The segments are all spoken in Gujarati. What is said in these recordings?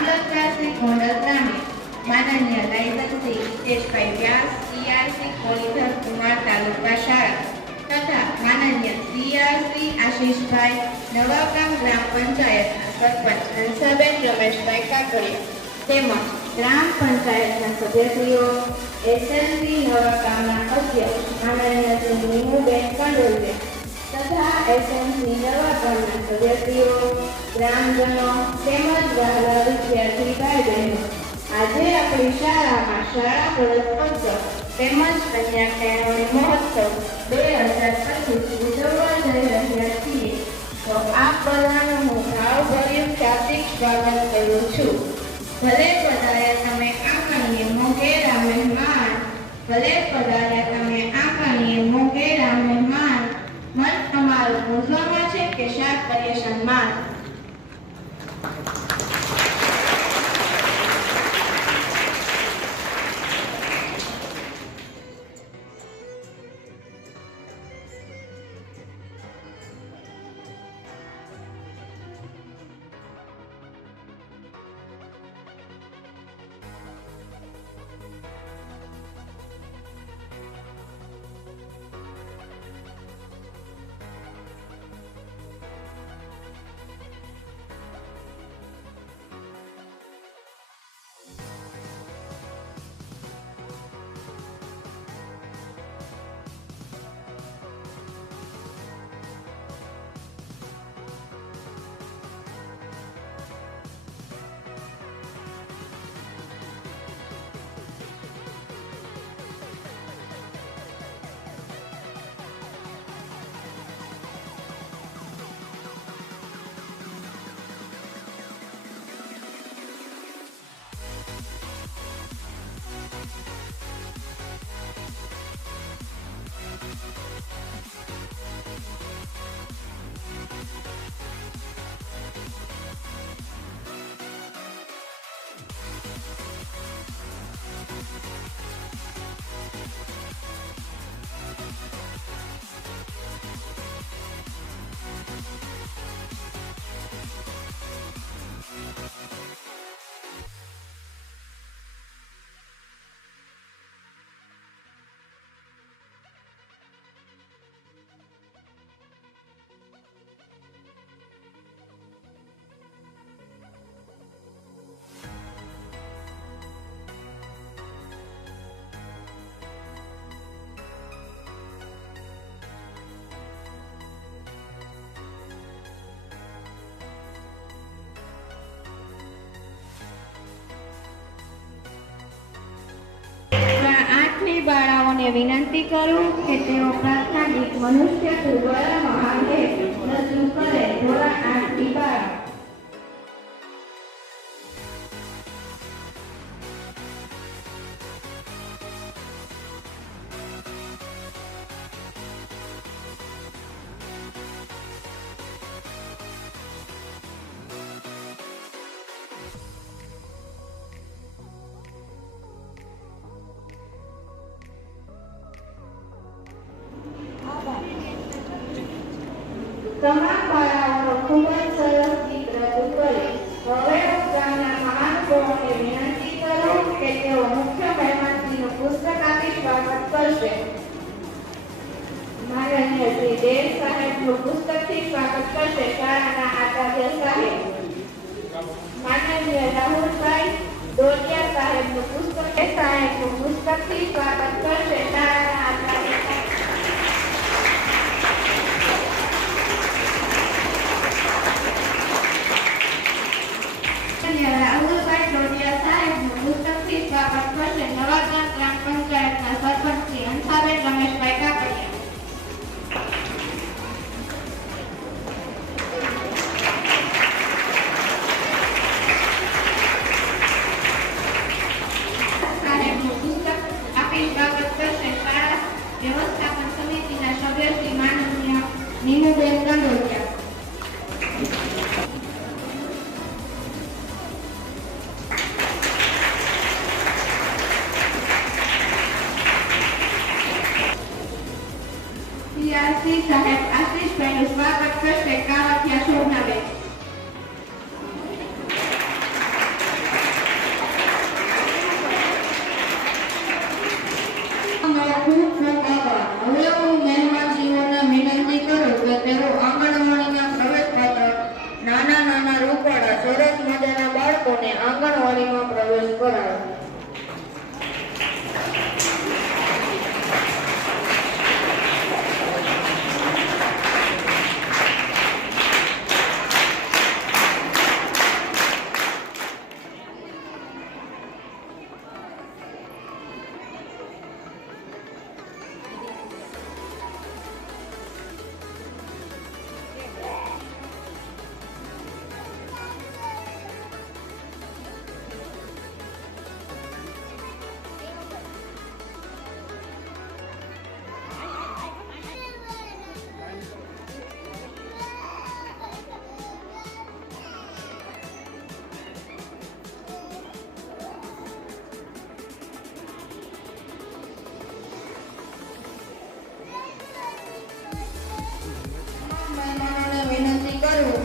મામલતદાર શ્રી ગોંડલ ગ્રામે માનનીય લાયસન્સી હિતેશભાઈ વ્યાસ સીઆરસી કોળીધર કુમાર તાલુકા શાળા તથા માનનીય સીઆરસી આશીષભાઈ નવાગામ ગ્રામ પંચાયતના સરપંચ હંસાબેન રમેશભાઈ કાકડિયા તેમજ ગ્રામ પંચાયતના સભ્યશ્રીઓ એસએલસી નવાગામના અધ્યક્ષ માનનીય શ્રી નીમુબેન કંડોલે તથા એસએમસી નવાગામના સભ્યશ્રીઓ ગ્રામજનો તેમજ વહાલા વિદ્યાર્થી ભાઈ બહેનો આજે આપણી શાળામાં શાળા પ્રવેશ તેમજ કન્યા કેળવણી મહોત્સવ 2025 ઉજવવા જઈ રહ્યા છીએ તો આપ બધાનું હું ભાવભર્યું શાબ્દિક સ્વાગત કરું છું. ભલે પધાર્યા તમે આંગણીએ મોગેરા મહેમાન, ભલે પધાર્યા તમે આંગણીએ મોગેરા મહેમાન, મન તમારું પૂછવામાં છે કે શાક કરીએ સન્માન. બાળાઓને વિનંતી કરું કે તેઓ પ્રાર્થના ગીત મનુષ્ય તુર્બળ મહાન રજૂ કરે. ધોરણ 8 થી 12. તમામ બાળાઓનો ખૂબ જ સરસ ગીત રજૂ કરે. હવે હું ગામના મહાનુભાવોને વિનંતી કરું કે તેઓ મુખ્ય મહેમાનજીનું પુસ્તક આપી સ્વાગત કરશે. માનનીય શ્રી દેવ સાહેબનું પુસ્તકથી સ્વાગત કરશે શાળાના આચાર્ય સાહેબ. માનનીય રાહુલભાઈ દોડિયા સાહેબનું પુસ્તકથી સ્વાગત કરશે શાળાના આચાર્ય સાહેબ. રાહુલભાઈ દોડિયા સાહેબનું પુસ્તકથી સ્વાગત કરશે નવાગામ ગ્રામ પંચાયતના સરપંચ શ્રી હંસાબેન રમેશભાઈ કાકડિયા. સાહેબનું પુસ્તક આપી સ્વાગત કરશે શાળા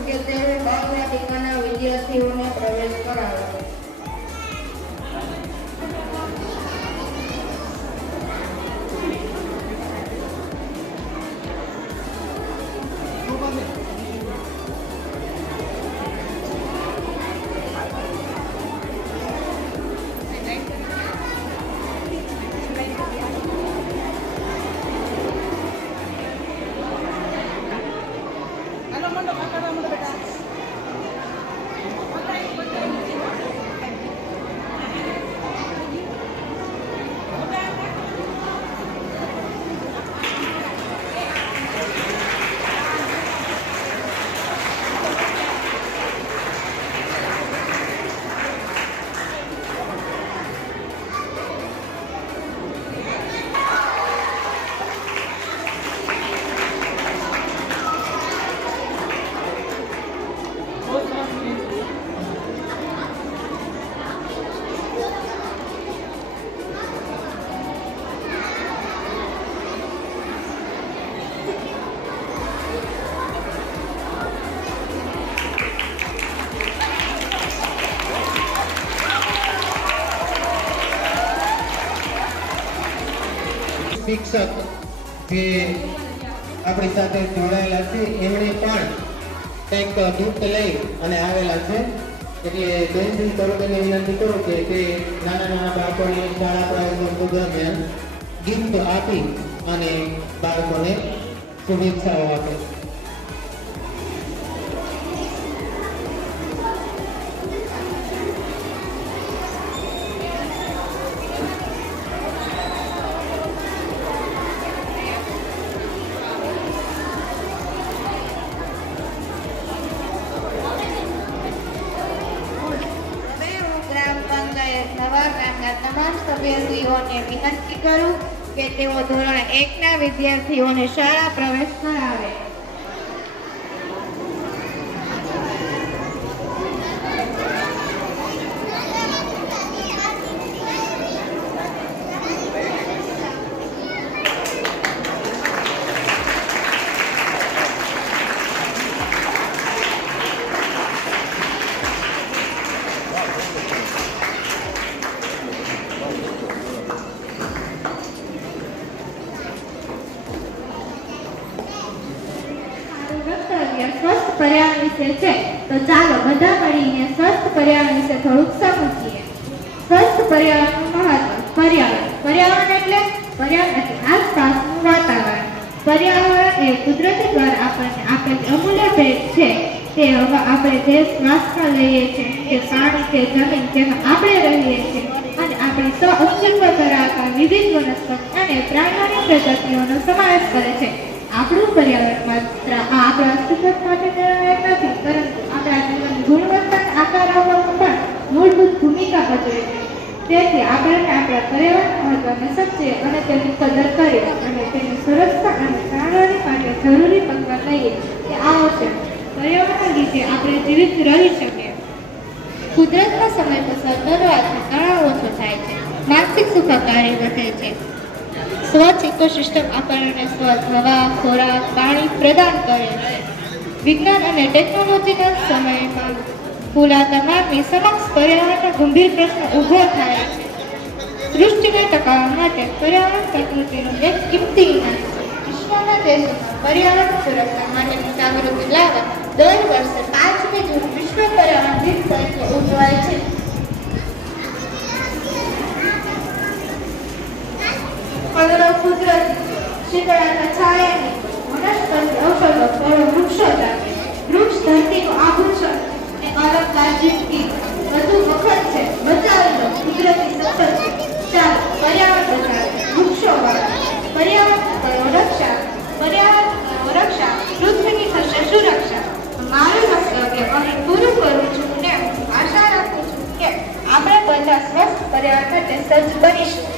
મુખ્યત્વે બાળવાટિકાના વિદ્યાર્થીઓને પ્રવેશ કરાવે છે. શિક્ષક જે આપણી સાથે જોડાયેલા છે એમણે પણ કંઈક ગિફ્ટ લઈ અને આવેલા છે. એટલે બેનજી તરફથી વિનંતી કરું કે તે નાના નાના બાળકોને શાળા પ્રવેશ દરમિયાન ગિફ્ટ આપી અને બાળકોને શુભેચ્છાઓ આપે. નવા ગામના તમામ સભ્યશ્રીઓને વિનંતી કરું કે તેઓ ધોરણ 1 ના વિદ્યાર્થીઓને શાળા પ્રવેશ કરાવે. સ્વસ્થ પર્યાવરણ વિશે છે તો ચાલો બધા મળીને સ્વસ્થ પર્યાવરણ વિશે થોડુંક સમજીએ. સ્વસ્થ પર્યાવરણનું મહત્વ. પર્યાવરણ એટલે આસપાસનું વાતાવરણ. પર્યાવરણ એ કુદરતી દ્વારા આપણને આપેલી અમૂલ્ય ભેટ છે. તે હવા આપણે જે શ્વાસમાં લઈએ છીએ, કે પાણી કે જમીન જેમાં આપણે રહીએ છીએ અને આપણી સહ-અસ્તિત્વ ધરાવતા વિવિધ વનસ્પતિ અને પ્રાણીઓની પ્રજાતિઓનો સમાવેશ કરે છે. આપણું પર્યાવરણ માત્ર આપણા અસ્તિત્વ માટે નિર્ણાયક નથી, પરંતુ આપણા જીવનની ગુણવત્તાને આકાર આપવામાં પણ મૂળભૂત ભૂમિકા ભજવે છે. તેથી આપણે આપણા પર્યાવરણના મહત્વને સમજીએ અને તેની કદર કરીએ અને તેની સુરક્ષા અને જાળવણી માટે જરૂરી પગલાં લઈએ તે આવશ્યક. પર્યાવરણના લીધે આપણે જીવિત રહી શકીએ. કુદરતનો સમય પસાર કરવાથી તણાવ ઓછો થાય છે, માનસિક સુખાકારી વધે છે. સ્વચ્છ ઇકોસિસ્ટમ આપણને સ્વચ્છ હવા, ખોરાક, પાણી પ્રદાન કરે છે. વિજ્ઞાન અને ટેકનોલોજીના સમયમાં ફૂલાતા માનવી સમક્ષ પર્યાવરણનો ગંભીર પ્રશ્ન ઊભો થાય છે. સૃષ્ટિને ટકાવવા માટે પર્યાવરણ પ્રકૃતિનું એક કિંમતી ઇનામ છે. વિશ્વના દેશોમાં પર્યાવરણ સુરક્ષા માટેની જાગૃતિ લાવવા દર વર્ષે 5મી જૂન વિશ્વ પર્યાવરણ દિવસ તરીકે ઉજવાય છે. કુદરત શીતળાના છાયાની વનસ્પતિ ઔષધો ફળો વૃક્ષો આપે. વૃક્ષ ધરતીનું આભૂષણ અને અલંકાર જીવતી વધુ વખત છે. બચાવી લો કુદરતી સંપત્તિ. ચાલો પર્યાવરણ બચાવો, વૃક્ષો વાવો. પર્યાવરણ કરો રક્ષા. પર્યાવરણ રક્ષા, પૃથ્વીની થશે સુરક્ષા. મારું વક્તવ્ય અહીં પૂરું કરું છું ને આશા રાખું છું કે આપણે બધા સ્વસ્થ પર્યાવરણ માટે સજ્જ બનીશું.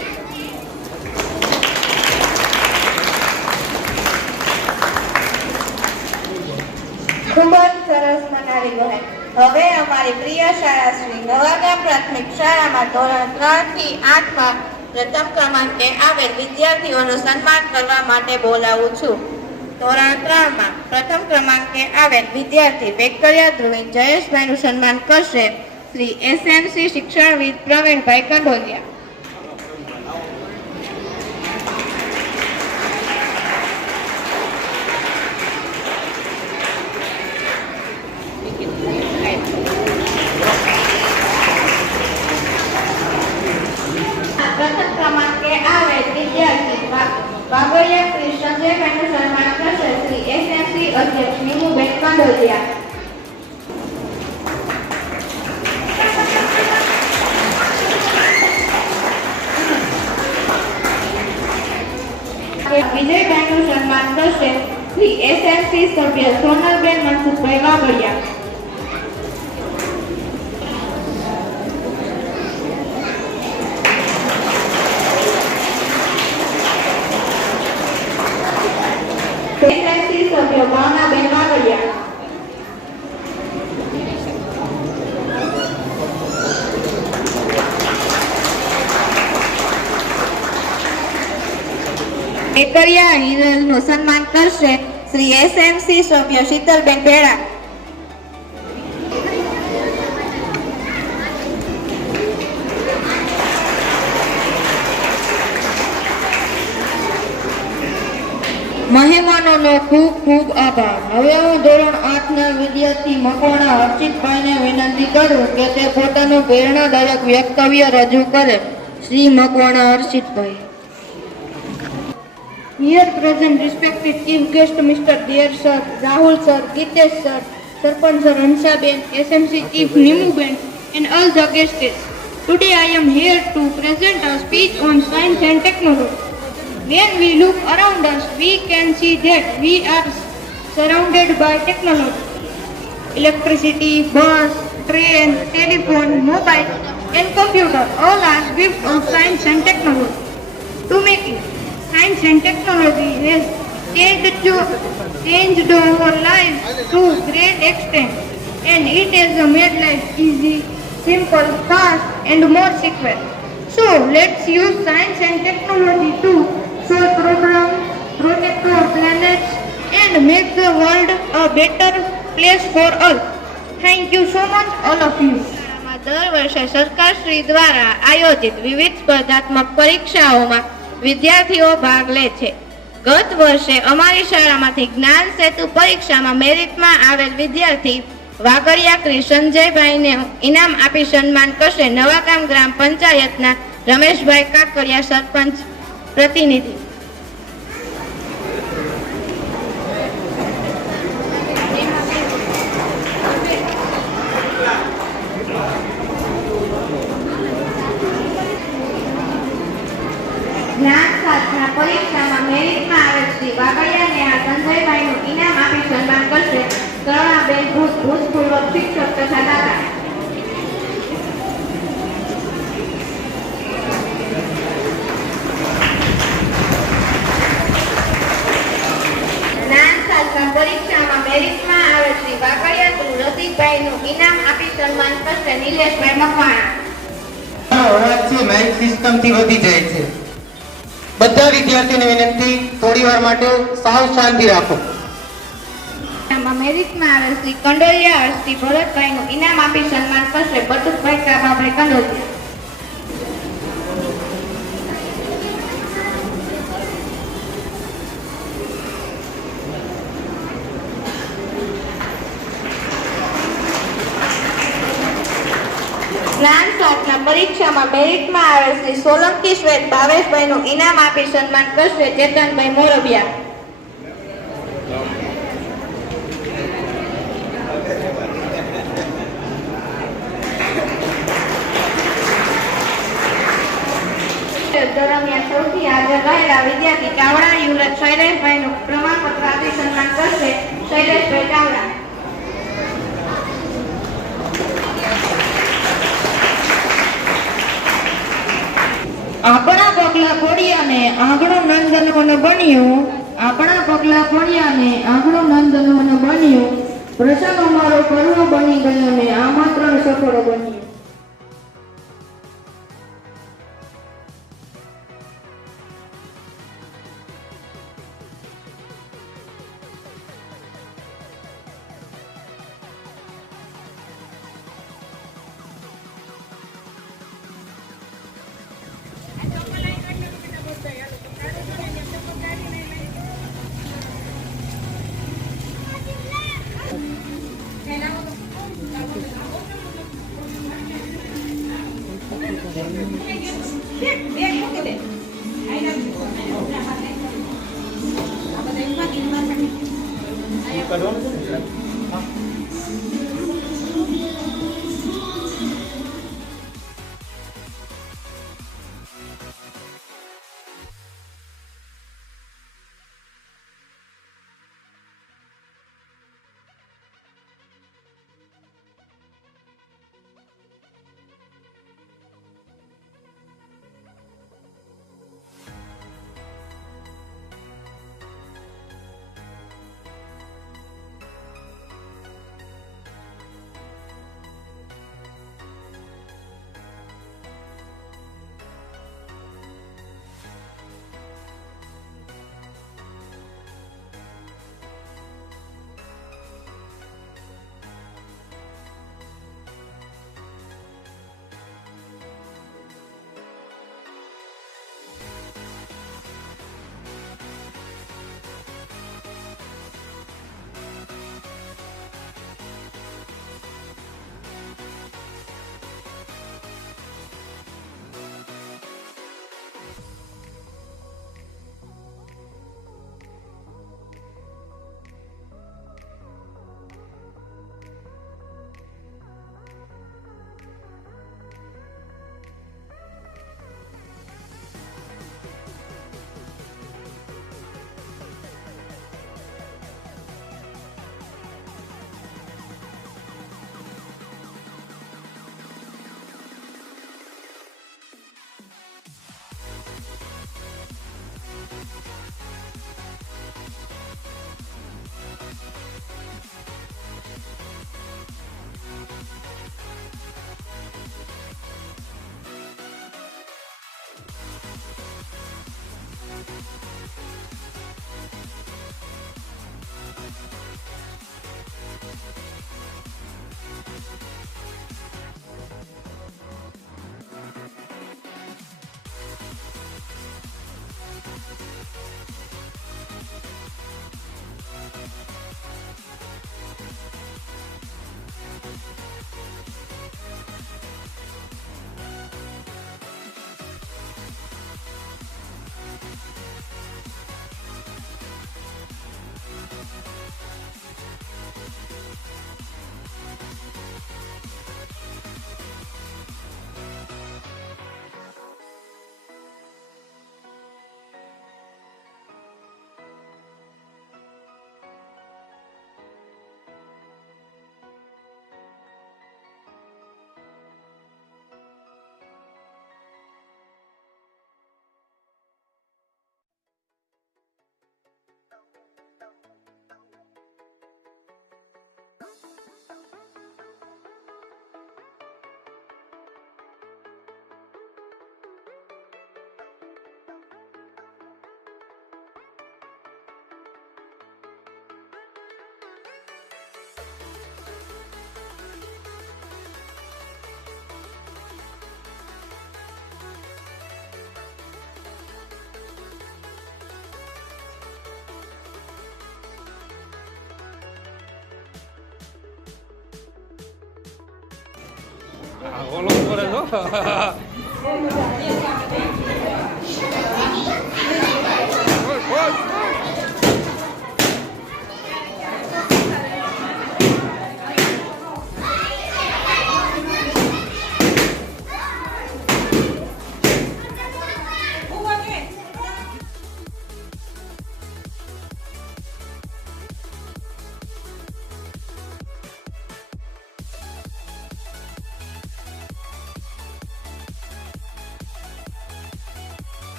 ખૂબ જ સરસ મનાવી બહેન. હવે અમારી પ્રિય શાળા શ્રી નવાગામ પ્રાથમિક શાળામાં ધોરણ 3 થી 8 પ્રથમ ક્રમાંકે આવેલ વિદ્યાર્થીઓનું સન્માન કરવા માટે બોલાવું છું. ધોરણ 3 માં પ્રથમ ક્રમાંકે આવેલ વિદ્યાર્થી વેકરિયા ધ્રુવીન જયેશભાઈનું સન્માન કરશે શ્રી એસએમસી શિક્ષણવિદ પ્રવીણભાઈ કંડોલિયા. પ્રથમ ક્રમાંકે આવેલ વિદ્યાર્થી વાગોડિયા શ્રી સંજયભાઈનું સન્માન કરશે શ્રી એસએમસી અધ્યક્ષ નીમુબેન કંડોલિયા. વિજયભાઈનું સન્માન કરશે શ્રી એસએમસી સભ્ય સોનલબેન મનસુખભાઈ વાગોડિયા. એસએમસી સભ્ય ભાવનાબેન વાગોડિયા. વેકરિયા હિરલનું સન્માન કરશે શ્રી એસએમસી સભ્ય શીતલબેન ભેડા. મહેમાનોનો ખૂબ ખૂબ આભાર. હવે હું ધોરણ 8 ના વિદ્યાર્થી મકવાણા હર્ષિતભાઈને વિનંતી કરું કે તે પોતાનું પ્રેરણાદાયક વક્તવ્ય રજૂ કરે. Shri Makwana હર્ષિતભાઈ. Here present respected chief guest Mr. Dear Sir, Rahul Sir, Gitesh Sir, Sarpanch Sir, Hanshaben, SMC Chief Nimuben and all the guests. Today I am here to present a speech on science and technology. When we look around us, we can see that we are surrounded by technology. Electricity, bus, train, telephone, mobile and computer all are gifts of science and technology. To make it, science and technology has changed our lives to great extent, and it has made life easy, simple, fast, and more secure. So let's use science and technology to solve problems, protect our planet, and make the world a better place for all. Thank you so much, all of you. દર વર્ષે સરકારશ્રી દ્વારા આયોજિત વિવિધ સ્પર્ધાત્મક પરીક્ષાઓમાં વિદ્યાર્થીઓ ભાગ લે છે. ગત વર્ષે અમારી શાળામાંથી જ્ઞાન સેતુ પરીક્ષામાં મેરિટમાં આવેલ વિદ્યાર્થી વાગડિયા શ્રી સંજયભાઈને ઇનામ આપી સન્માન કરશે નવાગામ ગ્રામ પંચાયતના રમેશભાઈ કાકડિયા સરપંચ પ્રતિનિધિ. જ્ઞાન સાધના પરીક્ષામાં મેરિટમાં આવેલ શ્રી વાગડિયાને આ સંજયભાઈનું ઇનામ આપી સન્માન કરશે કરુણાબેન ભૂતપૂર્વ શિક્ષક તથા દાતા. જ્ઞાન સાધના પરીક્ષામાં મેરિટમાં આવેલ શ્રી વાગડિયા શ્રી રસિકભાઈનું ઇનામ આપી સન્માન કરશે નિલેશભાઈ મકવાણા. અવાજ છે માઇક સિસ્ટમથી વધી જાય છે. બધા વિદ્યાર્થીઓને વિનંતી થોડી વાર માટે સાવ શાંતિ રાખો. મેરિટમાં આવેલ શ્રી કંડોલિયા હર્ષથી ભરતભાઈનું ઇનામ આપી સન્માન કરશે બટુકભાઈ કાબાભાઈ કંડોલિયા. જ્ઞાન સાધના પરીક્ષામાં મેરિટમાં આવેલ શ્રી સોલંકી શ્વેત ભાવેશભાઈનું ઇનામ આપી સન્માન કરશે ચેતનભાઈ મોરબિયા. દરમિયાન સૌથી આગળ રહેલા વિદ્યાર્થી ચાવડા યુવરાજ શૈલેષભાઈનું પ્રમાણપત્ર આપી સન્માન કરશે શૈલેષભાઈ ચાવડા. આપણા પગલા પડ્યાને આંગણું નંદનવન બન્યું. આપણા પગલા પડ્યાને આંગણું નંદનવન બન્યું. પ્રસંગ અમારો પર્વ બની ગયો ને આમંત્રણ સફળ બન્યું. ઓલો કરે છો